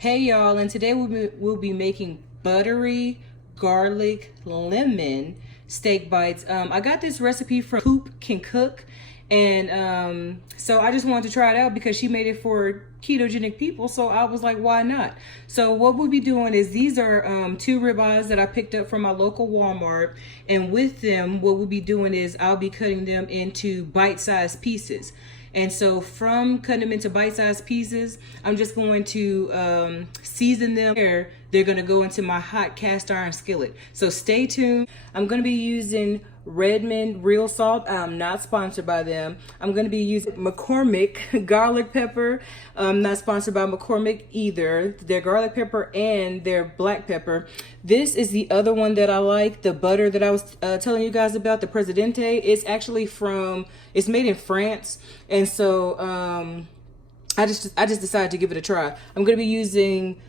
Hey y'all, and today we'll be making buttery garlic lemon steak bites. I got this recipe from Coop Can Cook, and so I just wanted to try it out because she made it for ketogenic people, so I was like, why not? So what we'll be doing is these are two ribeyes that I picked up from my local Walmart, and with them what we'll be doing is I'll be cutting them into bite-sized pieces. And so from cutting them into bite-sized pieces, I'm just going to season them. They're going to go into my hot cast iron skillet. So stay tuned. I'm going to be using Redmond real salt. I'm not sponsored by them. I'm going to be using McCormick garlic pepper. I'm not sponsored by McCormick either. Their garlic pepper and their black pepper. This is the other one that I like, the butter that I was telling you guys about, the Presidente. It's actually it's made in France. And so I just decided to give it a try. I'm going to be using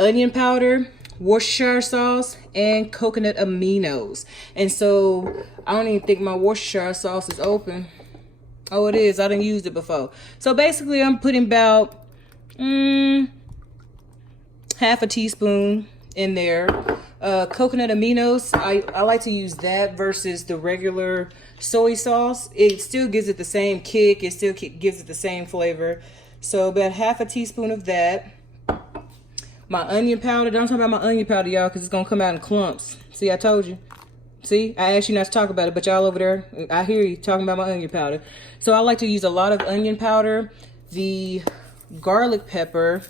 onion powder, Worcestershire sauce, and coconut aminos. And so I don't even think my Worcestershire sauce is open. Oh, it is. I didn't use it before. So basically I'm putting about half a teaspoon in there. Coconut aminos, I like to use that versus the regular soy sauce. It still gives it the same kick. It still gives it the same flavor. So about half a teaspoon of that. My onion powder. Don't talk about my onion powder, y'all, because it's going to come out in clumps. See, I told you. See, I asked you not to talk about it, but y'all over there, I hear you talking about my onion powder. So I like to use a lot of onion powder. The garlic pepper,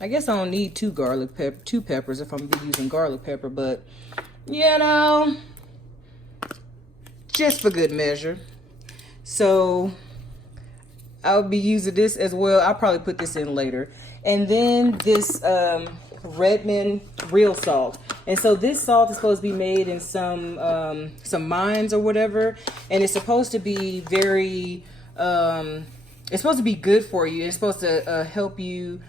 I guess I don't need two peppers if I'm going to be using garlic pepper, but, you know, just for good measure. So I'll be using this as well. I'll probably put this in later. And then this Redmond real salt. And so this salt is supposed to be made in some mines or whatever. And it's supposed to be very, it's supposed to be good for you. It's supposed to help you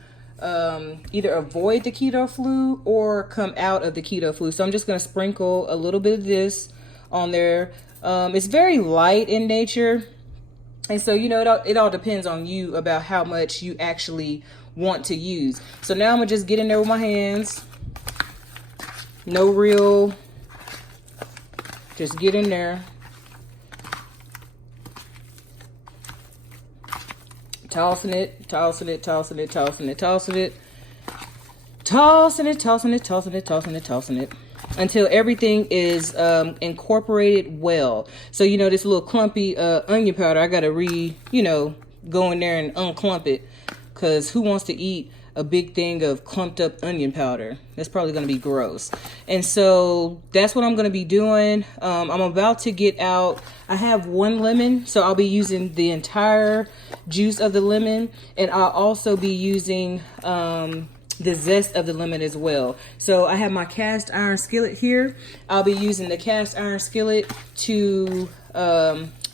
either avoid the keto flu or come out of the keto flu. So I'm just going to sprinkle a little bit of this on there. It's very light in nature. And so, you know, it all depends on you about how much you actually want to use. So now I'm gonna just get in there with my hands. No real, just get in there. Tossing it, tossing it, tossing it, tossing it, tossing it. Tossing it, tossing it, tossing it, tossing it, tossing it. Until everything is incorporated well. So, you know, this little clumpy onion powder, I gotta go in there and unclump it. Because who wants to eat a big thing of clumped up onion powder? That's probably going to be gross. And so that's what I'm going to be doing. I'm about to get out. I have one lemon, so I'll be using the entire juice of the lemon. And I'll also be using the zest of the lemon as well. So I have my cast iron skillet here. I'll be using the cast iron skillet to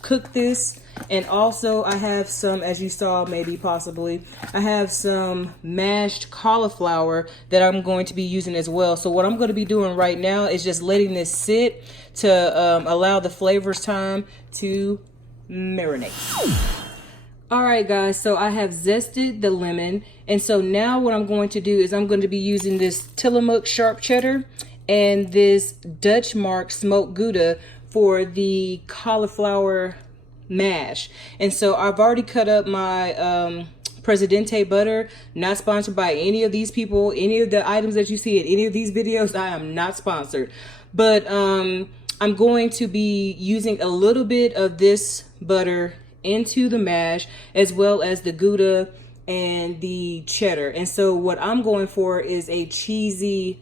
cook this. And also I have some, as you saw, possibly, I have some mashed cauliflower that I'm going to be using as well. So what I'm going to be doing right now is just letting this sit to allow the flavors time to marinate. All right, guys, so I have zested the lemon. And so now what I'm going to do is I'm going to be using this Tillamook sharp cheddar and this Dutch Mark smoked Gouda for the cauliflower mash. And so I've already cut up my Presidente butter. Not sponsored by any of these people. Any of the items that you see in any of these videos, I am not sponsored. But I'm going to be using a little bit of this butter into the mash, as well as the Gouda and the cheddar. And so what I'm going for is a cheesy,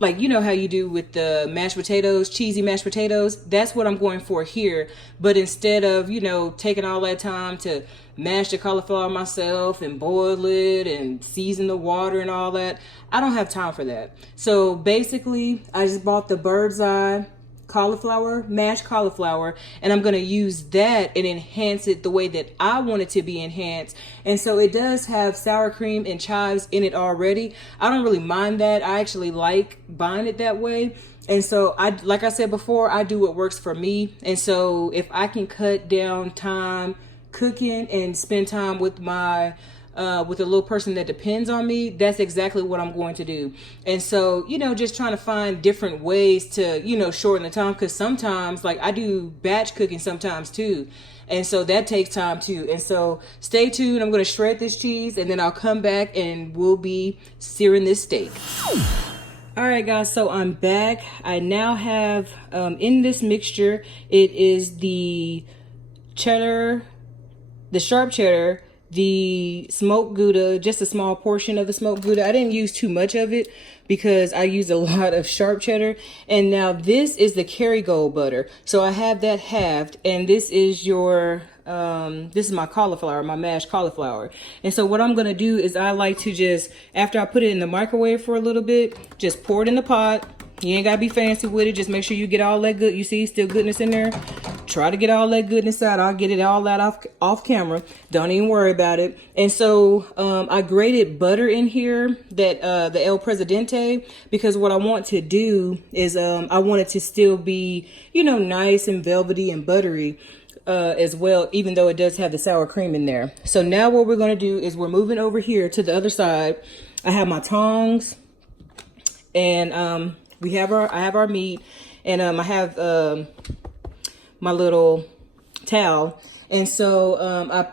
like, you know how you do with the mashed potatoes, cheesy mashed potatoes. That's what I'm going for here. But instead of, you know, taking all that time to mash the cauliflower myself and boil it and season the water and all that, I don't have time for that. So basically, I just bought the bird's eye cauliflower, mashed cauliflower, and I'm going to use that and enhance it the way that I want it to be enhanced. And so it does have sour cream and chives in it already. I don't really mind that. I actually like buying it that way. And so like I said before, I do what works for me. And so if I can cut down time cooking and spend time with my with a little person that depends on me, that's exactly what I'm going to do. And so, you know, just trying to find different ways to, you know, shorten the time, because sometimes, like, I do batch cooking sometimes too. And so that takes time too. And so stay tuned. I'm going to shred this cheese and then I'll come back and we'll be searing this steak. All right, guys, so I'm back. I now have in this mixture, it is the cheddar, the sharp cheddar, the smoked Gouda, just a small portion of the smoked Gouda. I didn't use too much of it because I used a lot of sharp cheddar. And now this is the Kerrygold butter. So I have that halved, and this is your, this is my cauliflower, my mashed cauliflower. And so what I'm going to do is I like to just, after I put it in the microwave for a little bit, just pour it in the pot. You ain't gotta be fancy with it. Just make sure you get all that good. You see still goodness in there. Try to get all that goodness out. I'll get it all out off camera. Don't even worry about it. And so I grated butter in here, that the El Presidente, because what I want to do is I want it to still be, you know, nice and velvety and buttery as well, even though it does have the sour cream in there. So now what we're gonna do is we're moving over here to the other side. I have my tongs, and I have our meat, and I have my little towel. And so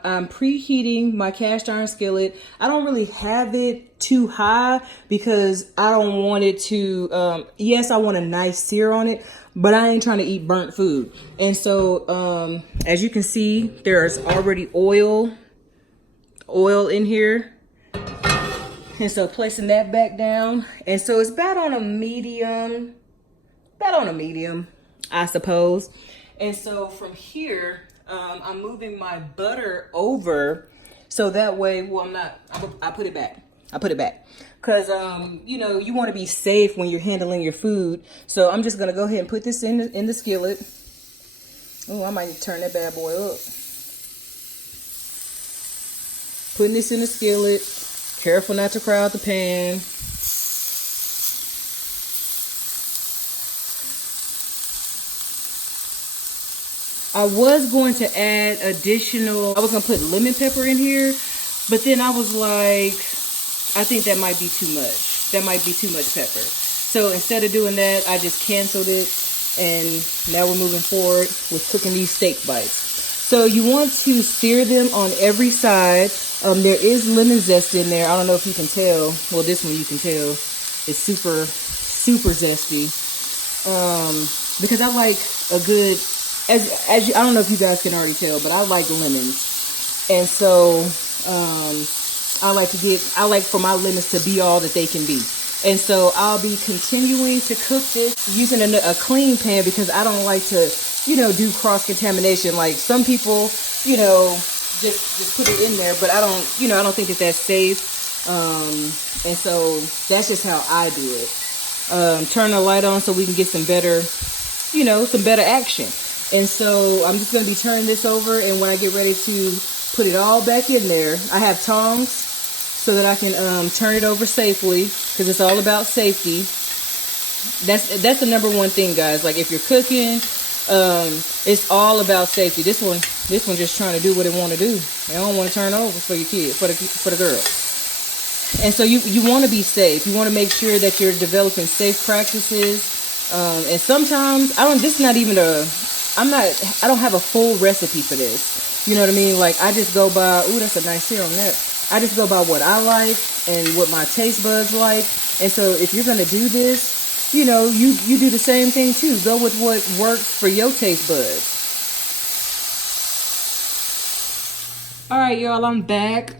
I'm preheating my cast iron skillet. I don't really have it too high because I don't want it to, yes, I want a nice sear on it, but I ain't trying to eat burnt food. And so as you can see, there's already oil in here. And so placing that back down. And so it's about on a medium, I suppose. And so from here, I'm moving my butter over. So that way, well, I put it back. Because, you know, you want to be safe when you're handling your food. So I'm just going to go ahead and put this in the skillet. Oh, I might turn that bad boy up. Putting this in the skillet. Careful not to crowd the pan. I was going to add I was going to put lemon pepper in here, but then I was like, I think that might be too much. That might be too much pepper. So instead of doing that, I just canceled it, and now we're moving forward with cooking these steak bites. So you want to sear them on every side. There is lemon zest in there. I don't know if you can tell. Well, this one you can tell. It's super, super zesty. Because I like a good, I don't know if you guys can already tell, but I like lemons. And so I like for my lemons to be all that they can be. And so I'll be continuing to cook this using a clean pan, because I don't like to, you know, do cross-contamination. Like some people, you know, just put it in there, but I don't think that that's safe. And so that's just how I do it. Turn the light on so we can get some better, you know, some better action. And so I'm just going to be turning this over, and when I get ready to put it all back in there, I have tongs so that I can turn it over safely, because it's all about safety. That's the number one thing, guys. Like if you're cooking, it's all about safety. This one just trying to do what it want to do. They don't want to turn over for your kid, for the girl. And so you want to be safe. You want to make sure that you're developing safe practices. And sometimes I don't have a full recipe for this. You know what I mean? Like I just go by, ooh, that's a nice sear on that. I just go by what I like and what my taste buds like. And so if you're going to do this, you know, you do the same thing too. Go with what works for your taste buds. All right, y'all, I'm back.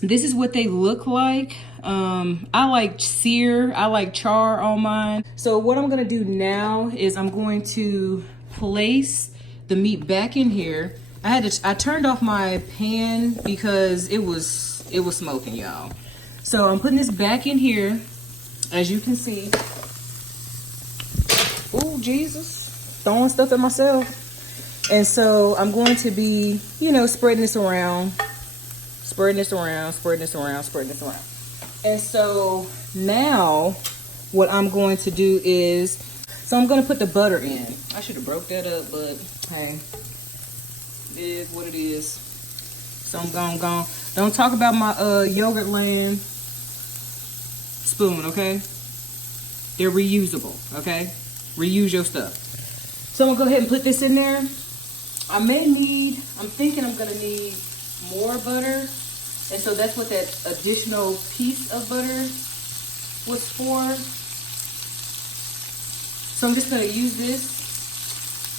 This is what they look like. I like sear, I like char on mine. So what I'm going to do now is I'm going to place the meat back in here. I turned off my pan because it was smoking, y'all. So I'm putting this back in here, as you can see. Oh, Jesus. Throwing stuff at myself. And so I'm going to be, you know, spreading this around. And so now what I'm going to do is, so I'm going to put the butter in. I should have broke that up, but hey, it is what it is. So I'm gone. Don't talk about my yogurt land spoon, okay? They're reusable, okay? Reuse your stuff. So I'm gonna go ahead and put this in there. I'm thinking I'm gonna need more butter. And so that's what that additional piece of butter was for. So I'm just gonna use this,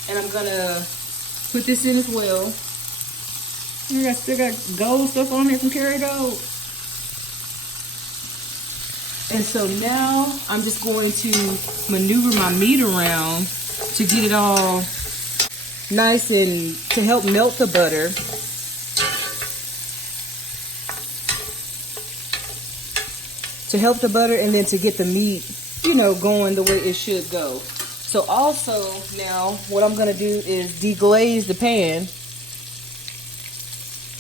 and I'm gonna put this in as well. I still got gold stuff on here from Carrie Gold. And so now I'm just going to maneuver my meat around to get it all nice and to help melt the butter. To help the butter, and then to get the meat, you know, going the way it should go. So also now what I'm gonna do is deglaze the pan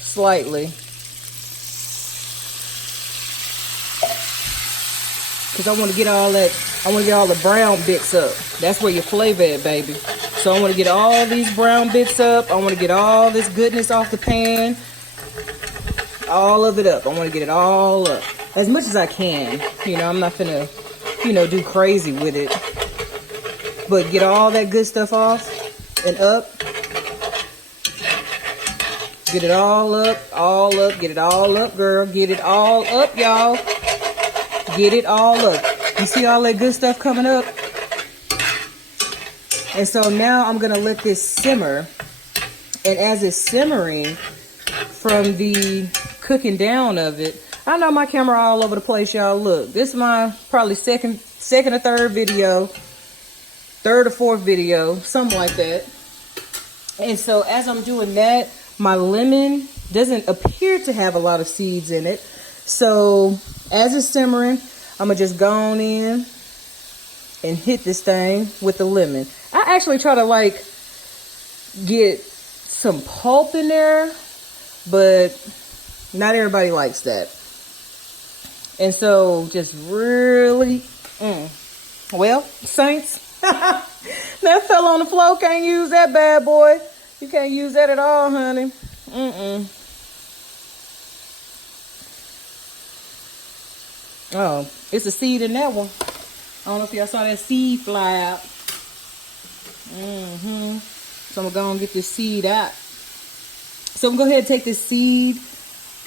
slightly, because I want to get all the brown bits up. That's where your flavor at, baby. So I want to get all these brown bits up. I want to get all this goodness off the pan, all of it up. I want to get it all up as much as I can. You know, I'm not gonna, you know, do crazy with it, but get all that good stuff off and up. Get it all up, get it all up, girl. Get it all up, y'all. Get it all up. You see all that good stuff coming up? And so now I'm gonna let this simmer. And as it's simmering, from the cooking down of it, I know my camera all over the place, y'all. Look, this is my probably second or third video, third or fourth video, something like that. And so as I'm doing that, my lemon doesn't appear to have a lot of seeds in it. So as it's simmering, I'm gonna just go on in and hit this thing with the lemon. I actually try to like get some pulp in there, but not everybody likes that. And so just really, well, Saints, that fell on the floor. Can't use that bad boy. You can't use that at all, honey. Oh, it's a seed in that one. I don't know if y'all saw that seed fly out. So I'm gonna go and get this seed out. So I'm gonna go ahead and take this seed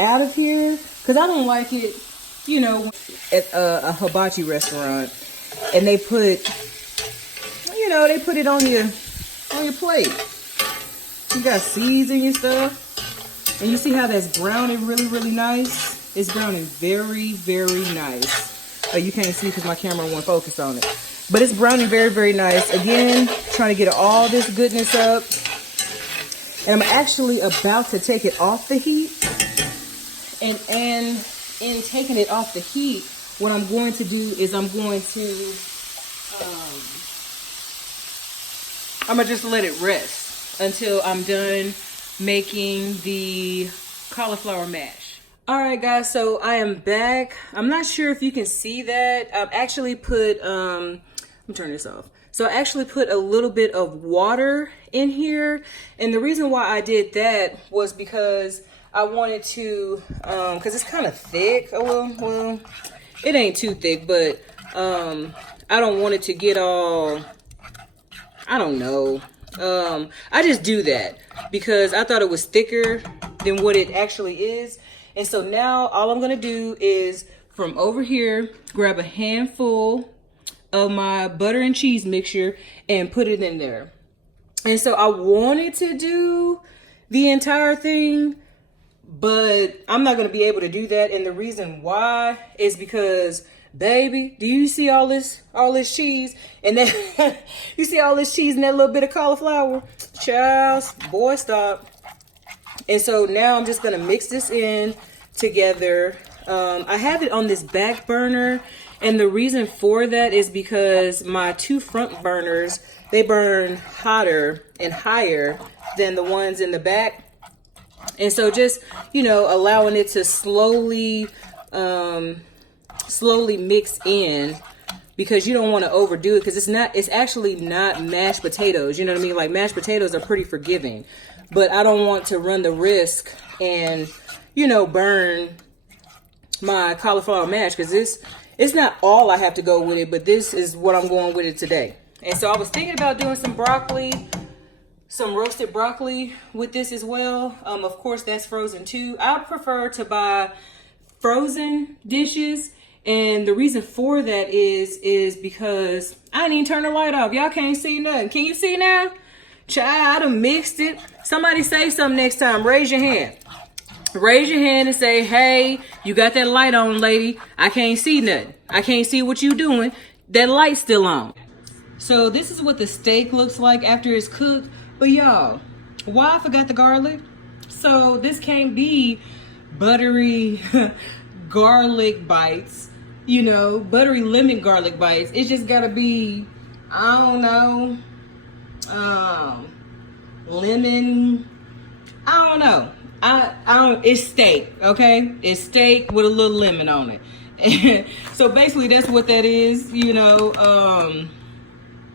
out of here, because I don't like it, you know, at a hibachi restaurant, and they put, you know, they put it on your plate. You got seeds in your stuff, and you see how that's browning really, really nice. It's browning very, very nice. Oh, you can't see because my camera won't focus on it, but it's browning very, very nice. Again, trying to get all this goodness up, and I'm actually about to take it off the heat. And in taking it off the heat, what I'm going to do is I'm gonna just let it rest until I'm done making the cauliflower mash. All right, guys, so I am back. I'm not sure if you can see that. I've actually put, let me turn this off. So I actually put a little bit of water in here. And the reason why I did that was because I wanted to, because it's kind of thick. Oh, well, it ain't too thick, but I don't want it to get all, I don't know. I just do that because I thought it was thicker than what it actually is. And so now all I'm gonna do is from over here, grab a handful of my butter and cheese mixture and put it in there. And so I wanted to do the entire thing, but I'm not gonna be able to do that. And the reason why is because, baby, do you see all this cheese and that you see all this cheese and that little bit of cauliflower? Child, boy, stop. And so now I'm just gonna mix this in together. I have it on this back burner, and the reason for that is because my two front burners, they burn hotter and higher than the ones in the back. And so just, you know, allowing it to slowly mix in because you don't want to overdo it, because it's actually not mashed potatoes. You know what I mean? Like, mashed potatoes are pretty forgiving, but I don't want to run the risk and, you know, burn my cauliflower mash, because it's not all I have to go with it, but this is what I'm going with it today. And so I was thinking about doing some broccoli, some roasted broccoli with this as well. Of course, that's frozen too. I prefer to buy frozen dishes, and the reason for that is because I didn't even turn the light off. Y'all can't see nothing. Can you see now? Child, I done mixed it. Somebody say something next time. Raise your hand. Raise your hand and say, hey, you got that light on, lady. I can't see nothing. I can't see what you doing. That light's still on. So this is what the steak looks like after it's cooked. But y'all, why I forgot the garlic? So this can't be buttery garlic bites, you know, buttery lemon garlic bites. It's just gotta be, I don't know, lemon, I don't know. I don't, it's steak, okay? It's steak with a little lemon on it. So basically that's what that is, you know.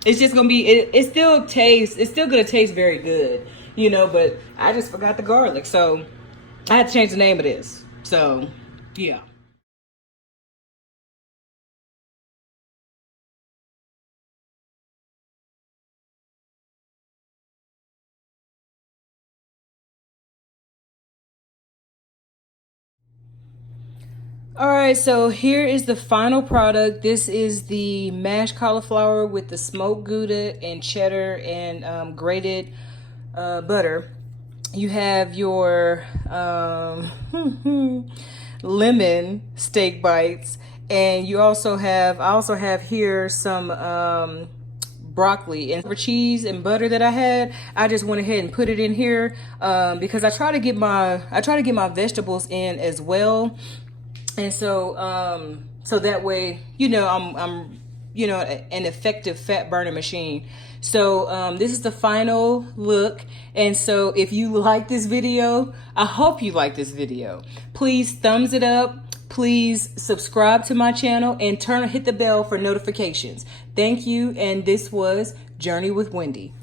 It's just gonna be, it's still gonna taste very good, you know, but I just forgot the garlic, so I had to change the name of this. So yeah. All right, so here is the final product. This is the mashed cauliflower with the smoked Gouda and cheddar and grated butter. You have your lemon steak bites, and I also have here some broccoli and for cheese and butter that I had. I just went ahead and put it in here because I try to get my vegetables in as well. And so, so that way, you know, I'm, you know, an effective fat burning machine. So, this is the final look. And so if you like this video, I hope you like this video. Please thumbs it up. Please subscribe to my channel and hit the bell for notifications. Thank you. And this was Journey with Wendy.